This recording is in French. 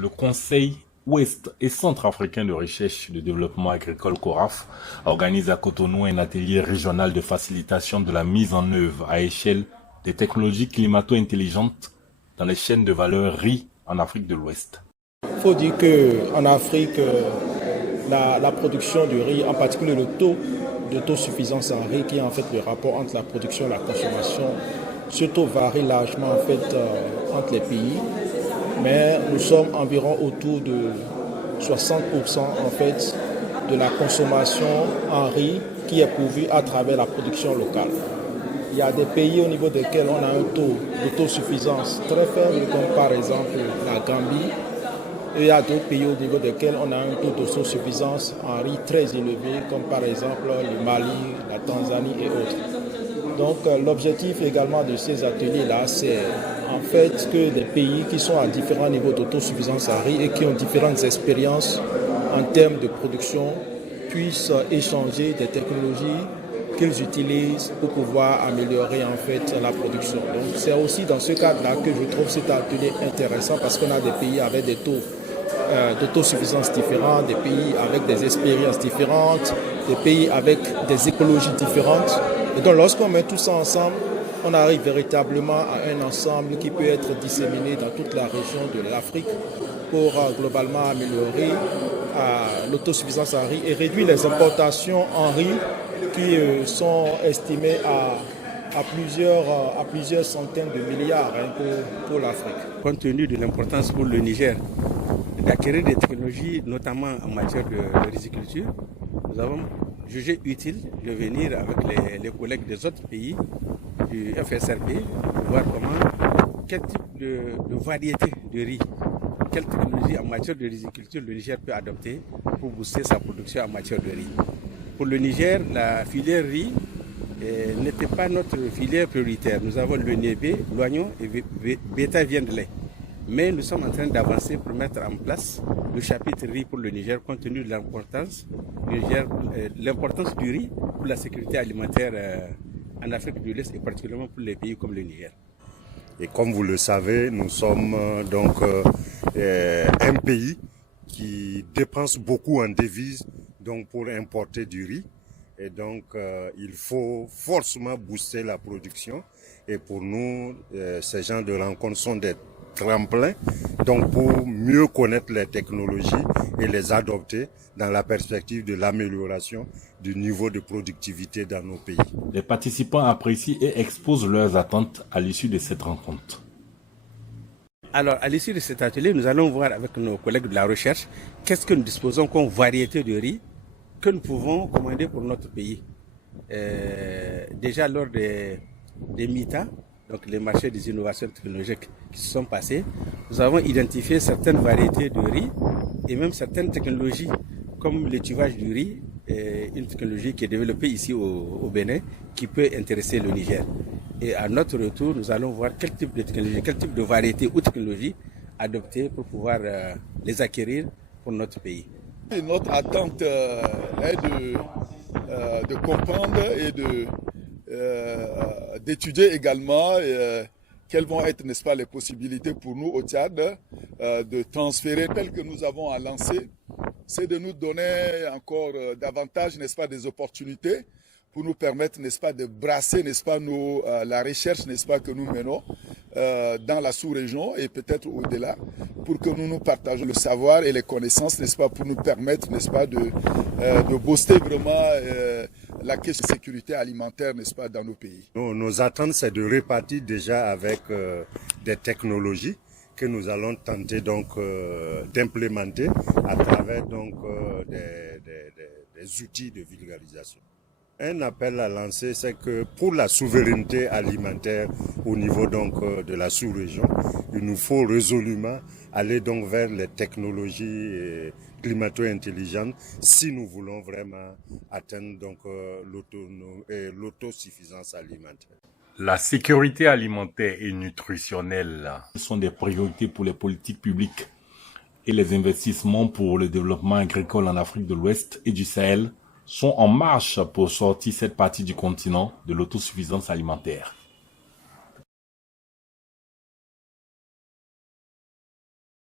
Le Conseil Ouest et Centrafricain de recherche et de développement agricole CORAF organise à Cotonou un atelier régional de facilitation de la mise en œuvre à échelle des technologies climato-intelligentes dans les chaînes de valeur riz en Afrique de l'Ouest. Il faut dire qu'en Afrique, la production du riz, en particulier le taux d'autosuffisance en riz, qui est en fait le rapport entre la production et la consommation, ce taux varie largement en fait entre les pays. Mais nous sommes environ autour de 60% en fait de la consommation en riz qui est pourvue à travers la production locale. Il y a des pays au niveau desquels on a un taux d'autosuffisance très faible, comme par exemple la Gambie. Et il y a d'autres pays au niveau desquels on a un taux d'autosuffisance en riz très élevé, comme par exemple le Mali, la Tanzanie et autres. Donc l'objectif également de ces ateliers-là, c'est en fait que les pays qui sont à différents niveaux d'autosuffisance en riz et qui ont différentes expériences en termes de production puissent échanger des technologies qu'ils utilisent pour pouvoir améliorer en fait la production. Donc c'est aussi dans ce cadre-là que je trouve cet atelier intéressant parce qu'on a des pays avec des taux d'autosuffisance différents, des pays avec des expériences différentes, des pays avec des écologies différentes. Et donc lorsqu'on met tout ça ensemble, on arrive véritablement à un ensemble qui peut être disséminé dans toute la région de l'Afrique pour globalement améliorer l'autosuffisance en riz et réduire les importations en riz qui sont estimées à plusieurs centaines de milliards pour l'Afrique. Compte tenu de l'importance pour le Niger d'acquérir des technologies, notamment en matière de riziculture, nous avons jugé utile de venir avec les collègues des autres pays du FSRP pour voir quel type de variété de riz, quelle technologie en matière de riziculture le Niger peut adopter pour booster sa production en matière de riz. Pour le Niger, la filière riz n'était pas notre filière prioritaire. Nous avons le niébé, l'oignon et bétail vient de lait. Mais nous sommes en train d'avancer pour mettre en place le chapitre riz pour le Niger, compte tenu de l'importance du riz pour la sécurité alimentaire en Afrique de l'Est et particulièrement pour les pays comme le Niger. Et comme vous le savez, nous sommes donc un pays qui dépense beaucoup en devises donc pour importer du riz. Et donc, il faut forcément booster la production. Et pour nous, ces genres de rencontres sont des tremplins donc pour mieux connaître les technologies et les adopter dans la perspective de l'amélioration du niveau de productivité dans nos pays. Les participants apprécient et exposent leurs attentes à l'issue de cette rencontre. Alors, à l'issue de cet atelier, nous allons voir avec nos collègues de la recherche qu'est-ce que nous disposons comme variété de riz que nous pouvons commander pour notre pays. Déjà lors des MITA, donc les marchés des innovations technologiques qui se sont passés, nous avons identifié certaines variétés de riz et même certaines technologies comme l'étuvage du riz, une technologie qui est développée ici au Bénin qui peut intéresser le Niger. Et à notre retour, nous allons voir quel type de technologie, quel type de variété ou technologie adopter pour pouvoir les acquérir pour notre pays. Notre attente est de comprendre et d'étudier également quelles vont être, n'est-ce pas, les possibilités pour nous au Tchad de transférer tel que nous avons à lancer. C'est de nous donner encore davantage, n'est-ce pas, des opportunités pour nous permettre, n'est-ce pas, de brasser, n'est-ce pas, la recherche, n'est-ce pas, que nous menons dans la sous-région et peut-être au-delà, pour que nous partageons le savoir et les connaissances, n'est-ce pas, pour nous permettre, n'est-ce pas, de booster vraiment la question de sécurité alimentaire, n'est-ce pas, dans nos pays. Nos attentes, c'est de répartir déjà avec des technologies que nous allons tenter donc d'implémenter à travers donc des outils de vulgarisation. Un appel à lancer, c'est que pour la souveraineté alimentaire au niveau donc de la sous-région, il nous faut résolument aller donc vers les technologies climato-intelligentes si nous voulons vraiment atteindre donc l'autosuffisance alimentaire. La sécurité alimentaire et nutritionnelle sont des priorités pour les politiques publiques et les investissements pour le développement agricole en Afrique de l'Ouest et du Sahel sont en marche pour sortir cette partie du continent de l'autosuffisance alimentaire.